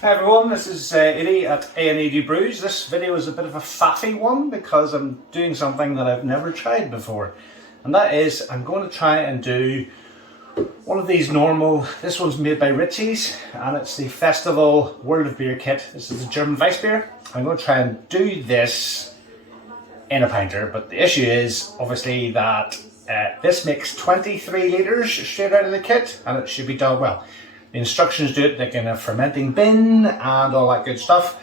Hi everyone, this is Eddie at A&ED Brews. This video is a bit of a faffy one because I'm doing something that I've never tried before. And that is, I'm going to try and do one of these normal, this one's made by Ritchie's and it's the Festival World of Beer kit. This is the German Weiss beer. I'm going to try and do this in a pinter, but the issue is obviously that this makes 23 litres straight out of the kit and it should be done well. The instructions do it like in a fermenting bin and all that good stuff,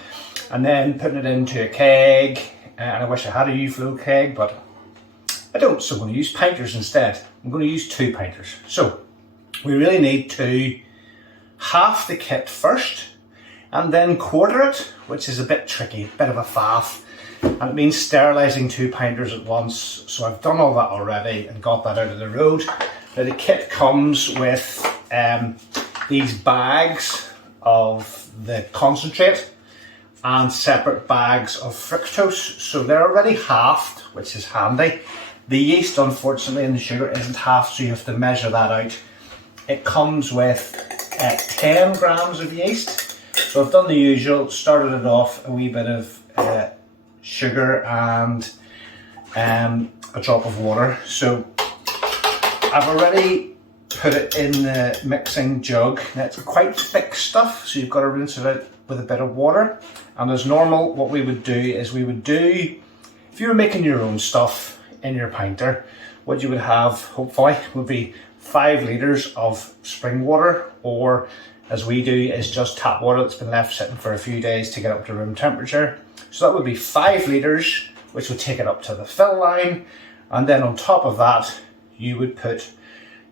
and then putting it into a keg. And I wish I had a U-flow keg, but I don't, so I'm going to use pinters instead. I'm going to use 2 pinters. So we really need to half the kit first and then quarter it, which is a bit tricky, a bit of a faff, and it means sterilising 2 pinters at once. So I've done all that already and got that out of the road. Now the kit comes with these bags of the concentrate and separate bags of fructose, so they're already halved, which is handy. The yeast, unfortunately, in the sugar isn't halved, so you have to measure that out. It comes with 10 grams of yeast, so I've done the usual, started it off a wee bit of sugar and a drop of water. So I've already put it in the mixing jug. Now it's quite thick stuff, so you've got to rinse it out with a bit of water. And as normal, what we would do is if you were making your own stuff in your pinter, what you would have, hopefully, would be 5 litres of spring water, or as we do, is just tap water that's been left sitting for a few days to get up to room temperature. So that would be 5 litres, which would take it up to the fill line. And then on top of that, you would put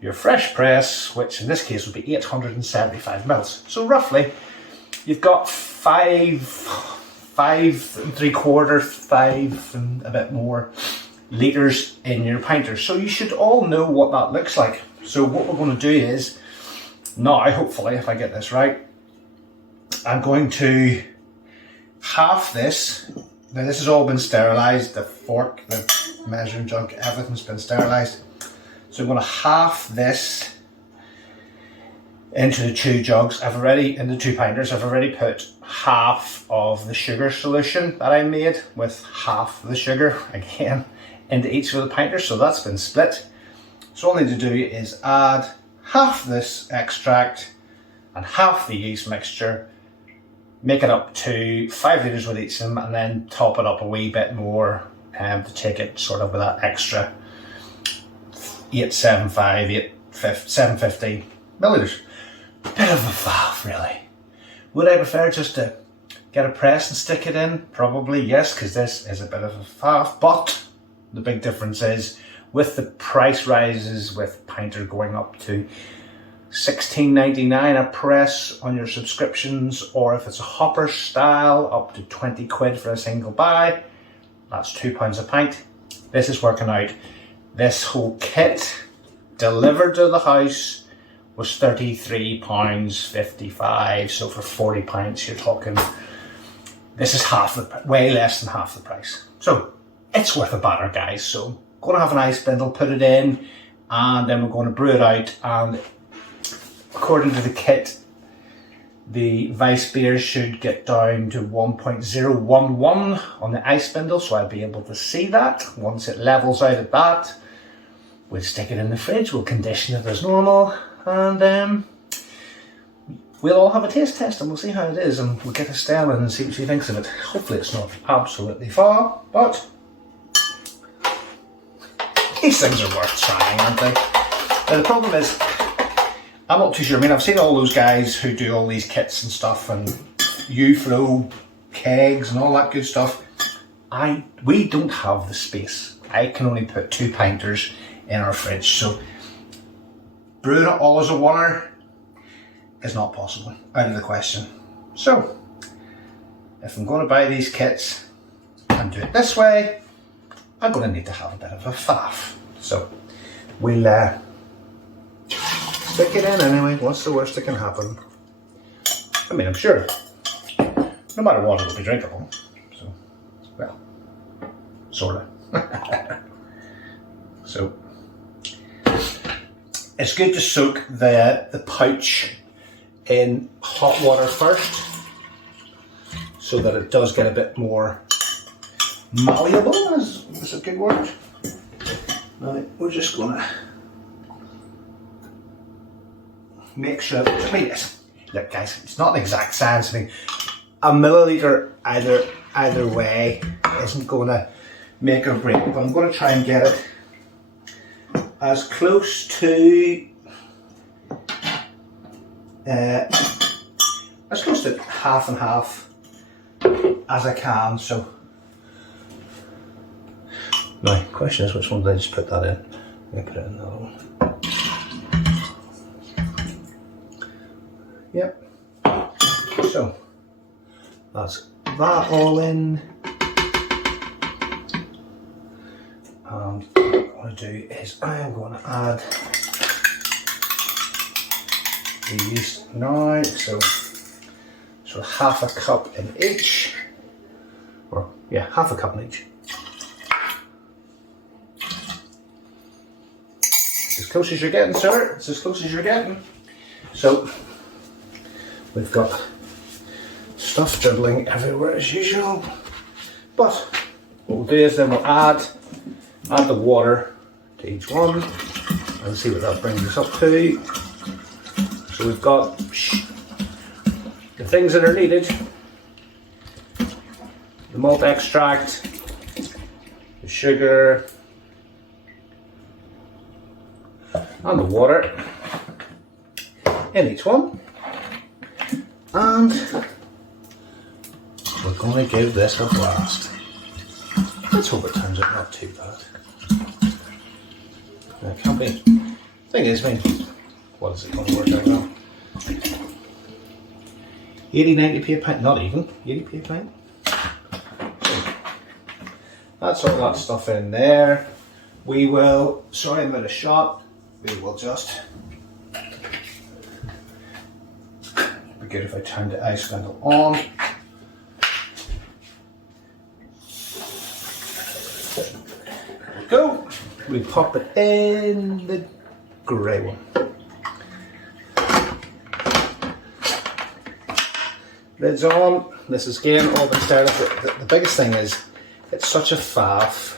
your fresh press, which in this case would be 875 mils. So roughly, you've got 5 and a bit more litres in your pinter. So you should all know what that looks like. So what we're going to do is, now hopefully, if I get this right, I'm going to half this. Now this has all been sterilised, the fork, the measuring jug, everything's been sterilised. So I'm going to half this into the 2 jugs. In the 2 pinters, I've already put half of the sugar solution that I made with half the sugar, again, into each of the pinters. So that's been split. So all I need to do is add half this extract and half the yeast mixture, make it up to 5 litres with each of them, and then top it up a wee bit more to take it sort of with that extra 750 millilitres. Bit of a faff, really. Would I prefer just to get a press and stick it in? Probably yes, because this is a bit of a faff. But the big difference is, with the price rises, with Pinter going up to $16.99 a press on your subscriptions, or if it's a hopper style, up to 20 quid for a single buy. That's £2 a pint. This is working out. This whole kit delivered to the house was £33.55. So for 40 pints, you're talking, this is way less than half the price. So it's worth a batter, guys. So I'm going to have an ice spindle, put it in, and then we're going to brew it out. And according to the kit, the Weiss beer should get down to 1.011 on the ice spindle, so I'll be able to see that. Once it levels out at that, we'll stick it in the fridge, we'll condition it as normal, and we'll all have a taste test and we'll see how it is, and we'll get Estelle in and see what she thinks of it. Hopefully it's not absolutely foul, but these things are worth trying, aren't they? Now the problem is, I'm not too sure. I mean, I've seen all those guys who do all these kits and stuff and U-flow kegs and all that good stuff. We don't have the space. I can only put 2 pinters in our fridge, so brewing it all as a oneer is not possible, out of the question. So if I'm going to buy these kits and do it this way, I'm going to need to have a bit of a faff. So we'll stick it in anyway. What's the worst that can happen? I mean, I'm sure no matter what, it'll be drinkable. So, well, sorta. So it's good to soak the pouch in hot water first, so that it does get a bit more malleable. Is a good word. Now we're just gonna make sure. Look, guys, it's not an exact science. I mean, a milliliter either way isn't gonna make or break, but I'm gonna try and get it as close to half and half as I can. So now, the question is, which one did I just put that in? I'm gonna put it in the other one. Yep. So that's that all in. And what I'm going to do is I am going to add the yeast now. So half a cup in each, or yeah, half a cup in each. It's as close as you're getting, sir. It's as close as you're getting. So we've got stuff dribbling everywhere as usual. But what we'll do is then we'll add the water to each one and see what that brings us up to. So we've got the things that are needed: the malt extract, the sugar, and the water in each one. And we're going to give this a blast. Let's hope it turns out not too bad. It can't be. Thing is, I mean, what is it going to work out now? 80-90p a pint, not even 80p a pint. So that's all that stuff in there. We will, sorry I'm out of shot, we will just, it'd be good if I turned the ice spindle on. There we go. We pop it in the grey one. Lid's on. This is again all been stirred. The biggest thing is it's such a faff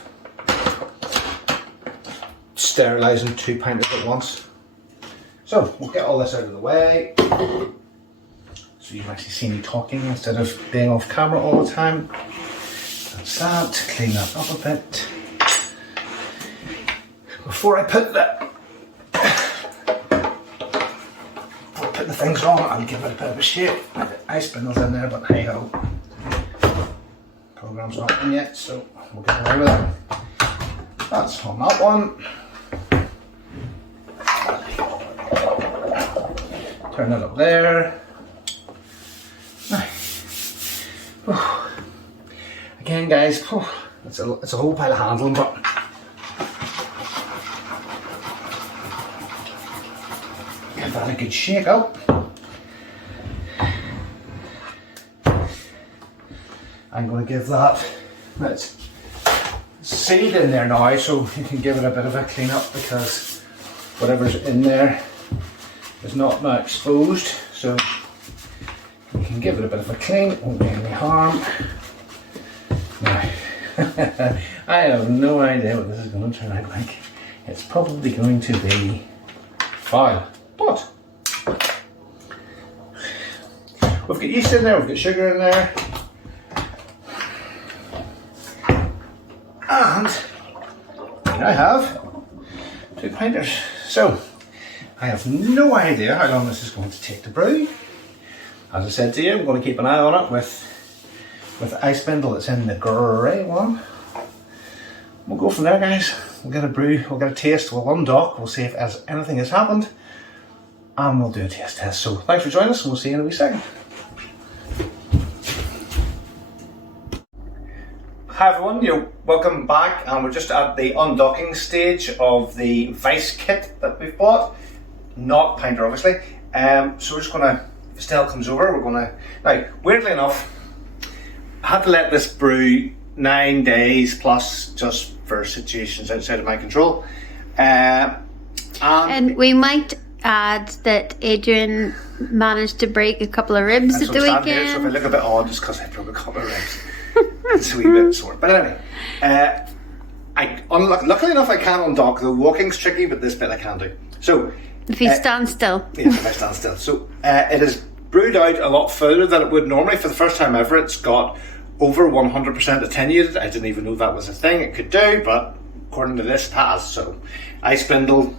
sterilising 2 pinters at once. So we'll get all this out of the way so you can actually see me talking instead of being off camera all the time. That's that. Clean that up a bit. Before I put the things on, I'll give it a bit of a shake. The ice spindle's in there, but hey ho. Program's not in yet, so we'll get away with it. That's on that one. Turn it up there. Again, guys, it's a whole pile of handling, but give that a good shake up. I'm going to give that, it's sealed in there now, so you can give it a bit of a clean up because whatever's in there is not now exposed, so you can give it a bit of a clean, it won't do any harm. Now, I have no idea what this is going to turn out like. It's probably going to be foul, but we've got yeast in there, we've got sugar in there, and I have 2 pinters. So I have no idea how long this is going to take to brew. As I said to you, I'm going to keep an eye on it with the ice spindle that's in the grey one. We'll go from there, guys. We'll get a brew, we'll get a taste, we'll undock, we'll see if anything has happened, and we'll do a taste test. So thanks for joining us, and we'll see you in a wee second. Hi everyone, welcome back, and we're just at the undocking stage of the Vice kit that we've bought. Not Pinter, obviously. So we're just gonna, if Estelle comes over, we're gonna, now weirdly enough, I had to let this brew 9 days plus just for situations outside of my control. And we might add that Adrian managed to break a couple of ribs at the weekend. Here, so if I look a bit odd, it's because I broke a couple of ribs. It's a wee bit sore. But anyway, luckily enough, I can undock. The walking's tricky, but this bit I can do. So if you stand still. Yes, if I stand still. So it is brewed out a lot further than it would normally. For the first time ever, it's got over 100% attenuated. I didn't even know that was a thing it could do, but according to this, it has. So ice spindle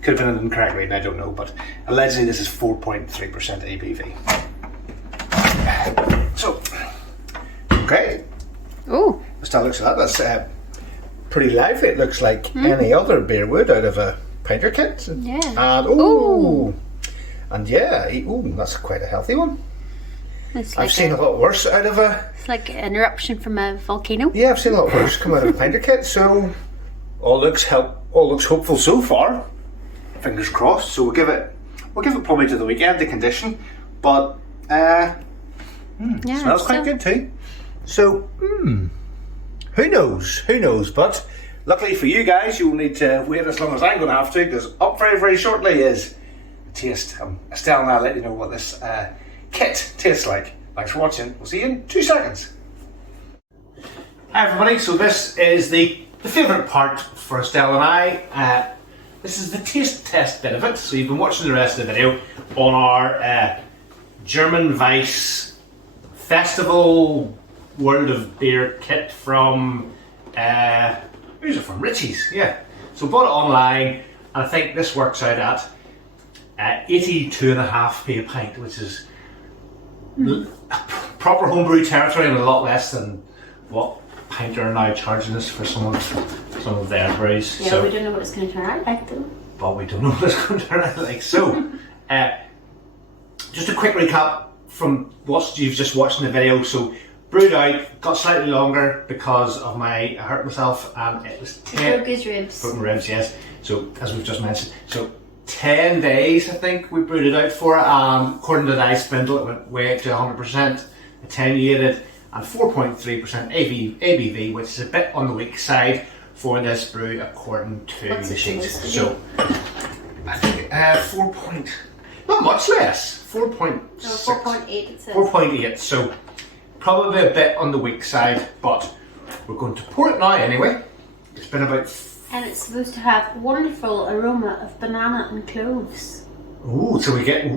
could have been incorrect reading, I don't know, but allegedly this is 4.3% ABV. So, okay. Oh. Still looks at that. That's pretty lively. It looks like any other beer would out of a Pinter kit. Yeah. And and yeah, that's quite a healthy one. I've seen a lot worse out of a... It's like an eruption from a volcano. Yeah, I've seen a lot worse come out of a Pinter kit, so all looks hopeful so far. Fingers crossed. So we'll give it probably to the weekend, the condition, but smells quite good too. So who knows? But luckily for you guys, you'll need to wait as long as I'm going to have to, because up very, very shortly is the taste. Estelle and I'll let you know what this kit tastes like. Thanks for watching. We'll see you in 2 seconds. Hi everybody. So this is the favourite part for Estelle and I. This is the taste test bit of it. So you've been watching the rest of the video on our German Weiss Festival World of Beer kit from who's it from? Ritchie's, yeah. So bought it online, and I think this works out at 82.5p a pint, which is proper homebrew territory and a lot less than what Pinter are now charging us for some of their brews. Yeah, so, we don't know what it's going to turn out like though. But we don't know what it's going to turn out like. So, just a quick recap from what you've just watched in the video. So, brewed out, got slightly longer because of I hurt myself, and it was 10... Broke his ribs. Broken ribs, yes. So, as we've just mentioned. So, 10 days, I think, we brewed it out for. According to the ice spindle, it went way up to 100% attenuated and 4.3% ABV, which is a bit on the weak side for this brew, according to the sheets. So, I think 4 point... Not much less. 4.6. 4.8 it says. 4.8, so probably a bit on the weak side, but we're going to pour it now anyway. It's been about... And it's supposed to have wonderful aroma of banana and cloves. Ooh, so we get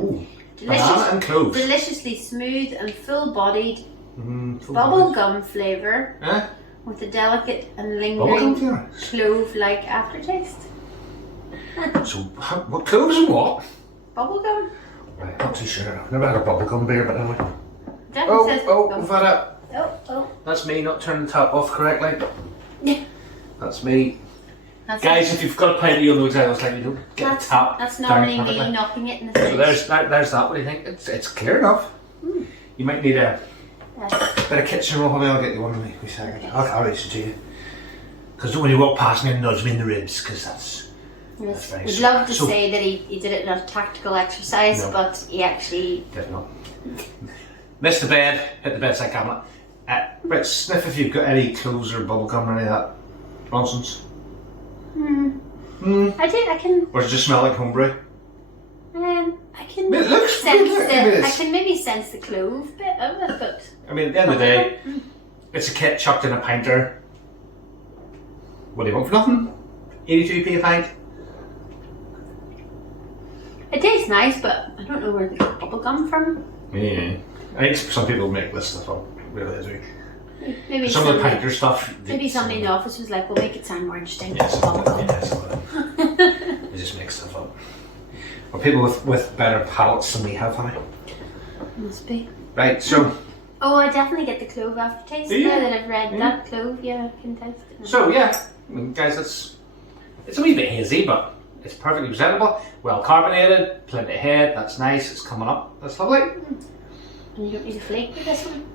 banana and cloves. Deliciously smooth and full-bodied bubble-gum flavour with a delicate and lingering clove-like aftertaste. So, what cloves and what? Bubblegum? Right, not too sure. I've never had a bubblegum beer, but anyway. Definitely says bubblegum. We've had it. Oh. That's me not turning the tap off correctly. Yeah. That's me. That's Guys, if you've got a pint, you'll know exactly what's like. You don't get the tap. That's normally me knocking it in the face. So there's that. What do you think? It's clear enough. You might need a bit of kitchen roll. I'll get you one in a second. Okay. I'll raise it to you. Because when you walk past me and nudge me in the ribs, because that's very We'd love to say that he did it in a tactical exercise, but he actually did not. Missed the bed, hit the bedside cabinet. But sniff if you've got any cloves or bubblegum or any of that nonsense. I can. Or does it just smell like homebrew? I can It looks sense good. I can maybe sense the clove bit of it, but I mean, at the end of the day, it's a kit chucked in a pinter. What do you want for nothing? 82p a pint. it tastes nice. But I don't know where they got bubblegum from. Yeah, I think some people make this stuff up. Really, is it? Maybe Some of the pinter stuff. Maybe somebody in the office was like, "We'll make it sound more interesting." Yes, they just make stuff up. Or people with better palates than we have, honey. Must be. Right, so. Oh, I definitely get the clove aftertaste now that I've read that clove. Yeah, I can taste it. So yeah, I mean, guys, it's a wee bit hazy, but it's perfectly presentable. Well carbonated, plenty of head. That's nice. It's coming up. That's lovely. And you don't need a flake with this one.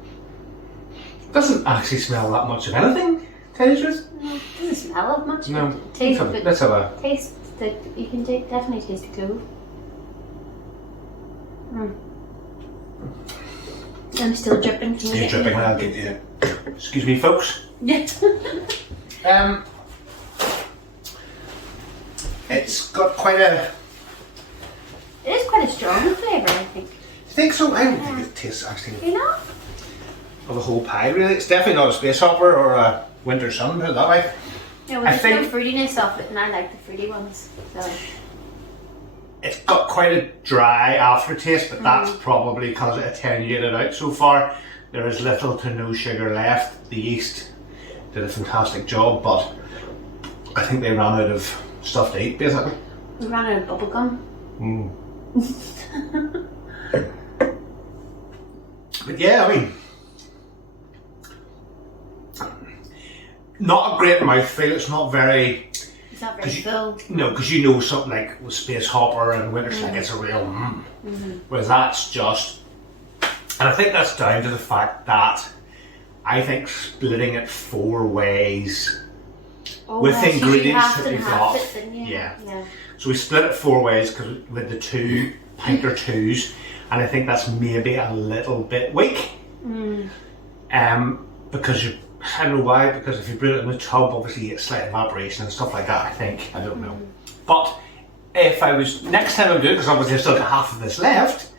It doesn't actually smell that much of anything. To tell you the truth. No, it doesn't smell of much. No. Taste, Let's have a. Taste the. You can definitely taste the clove. I'm still dripping. Can You're dripping. I'll get you. Excuse me, folks. Yes. It's got quite a. It is quite quite a strong flavour, I think. Do you think so? I don't think it tastes actually You know? of a whole pie really. It's definitely not a space hopper or a winter sun, put it that way. Yeah, well, there's no fruitiness off it, and I like the fruity ones. So. It's got quite a dry aftertaste, but that's probably because it attenuated out so far. There is little to no sugar left. The yeast did a fantastic job, but I think they ran out of stuff to eat, basically. We ran out of bubble gum. But yeah, I mean, not a great mouthfeel. It's not very. It's not very full. No, because you know something like with Space Hopper and Winter's like it's a real whereas that's just, and I think that's down to the fact that I think splitting it 4 ways with the ingredients that we've got. Yeah. So we split it 4 ways because with the 2 Pinter 2s, and I think that's maybe a little bit weak. Because you. I don't know why, because if you brew it in the tub, obviously you get slight evaporation and stuff like that, I think. I don't know. But if I was, next time I do it, because obviously I've still got half of this left.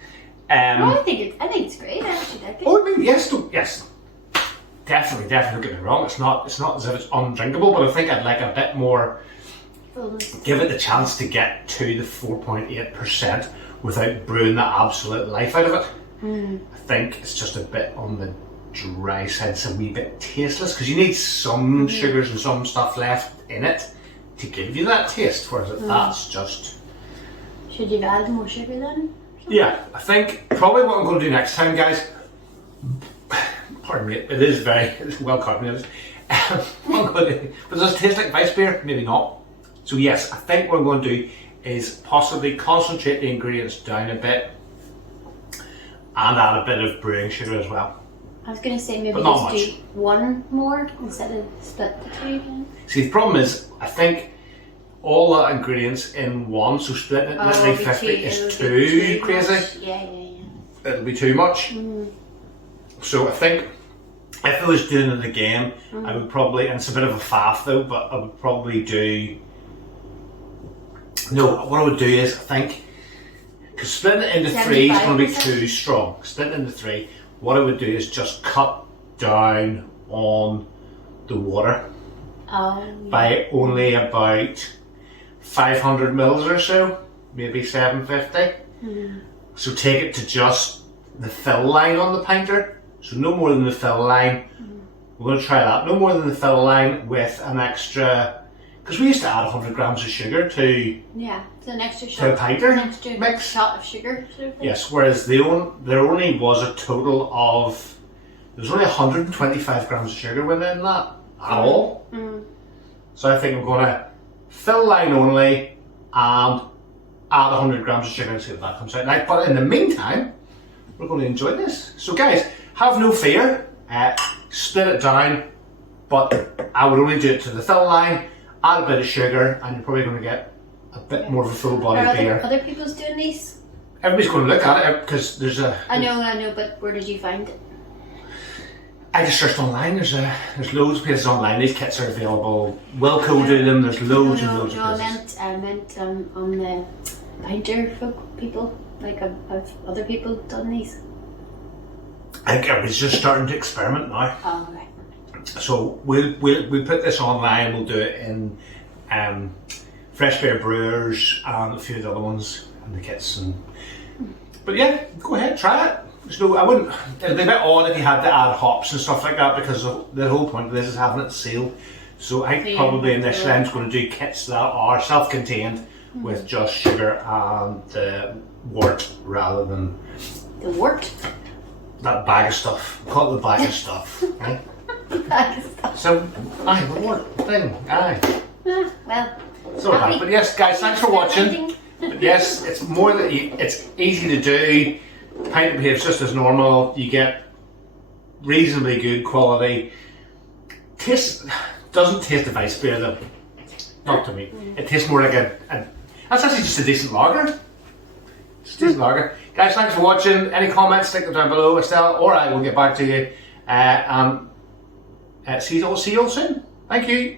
I think it's great, I actually like it. Oh, I mean, yes. Definitely, don't get me wrong. It's not as if it's undrinkable, but I think I'd like a bit more, give it the chance to get to the 4.8% without brewing the absolute life out of it. I think it's just a bit on the dry side, it's a wee bit tasteless because you need some sugars and some stuff left in it to give you that taste, whereas that's just... Should you have added more sugar then? Yeah, I think probably what I'm going to do next time, guys, pardon me, it is very well carbonated, but does it taste like Weiss beer? Maybe not. So yes, I think what I'm going to do is possibly concentrate the ingredients down a bit and add a bit of brewing sugar as well. I was going to say maybe just do 1 more instead of split the 2 again. See, the problem is, I think all the ingredients in one, so splitting it literally 50 is too crazy. Yeah. It'll be too much. So I think if I was doing it again, I would probably, and it's a bit of a faff though, but I would probably do, no, what I would do is, I think, because splitting it into 3 is going to be too strong. Splitting it into 3. What I would do is just cut down on the water by only about 500 mils or so, maybe 750. So take it to just the fill line on the Pinter, so no more than the fill line. We're going to try that, no more than the fill line with an extra, because we used to add 100 grams of sugar to an extra shot, to a Pinter an extra mix. Shot of sugar sort of thing. Yes, whereas there only was a total of, there's only 125 grams of sugar within that at all. So I think I'm going to fill line only and add 100 grams of sugar and see what that comes out like. But in the meantime, we're going to enjoy this. So guys, have no fear, split it down, but I would only do it to the fill line, add a bit of sugar, and you're probably going to get a bit more of a full body beer. Are other people's doing these? Everybody's going to look at it because there's a... I know, but where did you find it? I just searched online. There's loads of places online. These kits are available. Wilco do them. There's loads and loads of places. I meant on the Pinter folk people. Like, have other people done these? I think everybody's just starting to experiment now. Oh, okay. So we'll put this online. We'll do it in Fresh Bear Brewers and a few of the other ones and the kits. But yeah, go ahead, try it. I wouldn't. It'd be a bit odd if you had to add hops and stuff like that because the whole point of this is having it sealed. So I think probably initially I'm just going to do kits that are self-contained with just sugar and the wort rather than the wort. That bag of stuff. Call it the bag of stuff. Right? Bag of stuff. So, the wort thing. Well. So bad. But yes, guys, thanks for watching. But yes, it's more that it's easy to do. Pint behaves just as normal. You get reasonably good quality. Doesn't taste of Weiss beer though. Not to me. It tastes more like that's actually just a decent lager. It's a decent lager. Guys, thanks for watching. Any comments, stick them down below, Estelle, or I will get back to you. See you all soon. Thank you.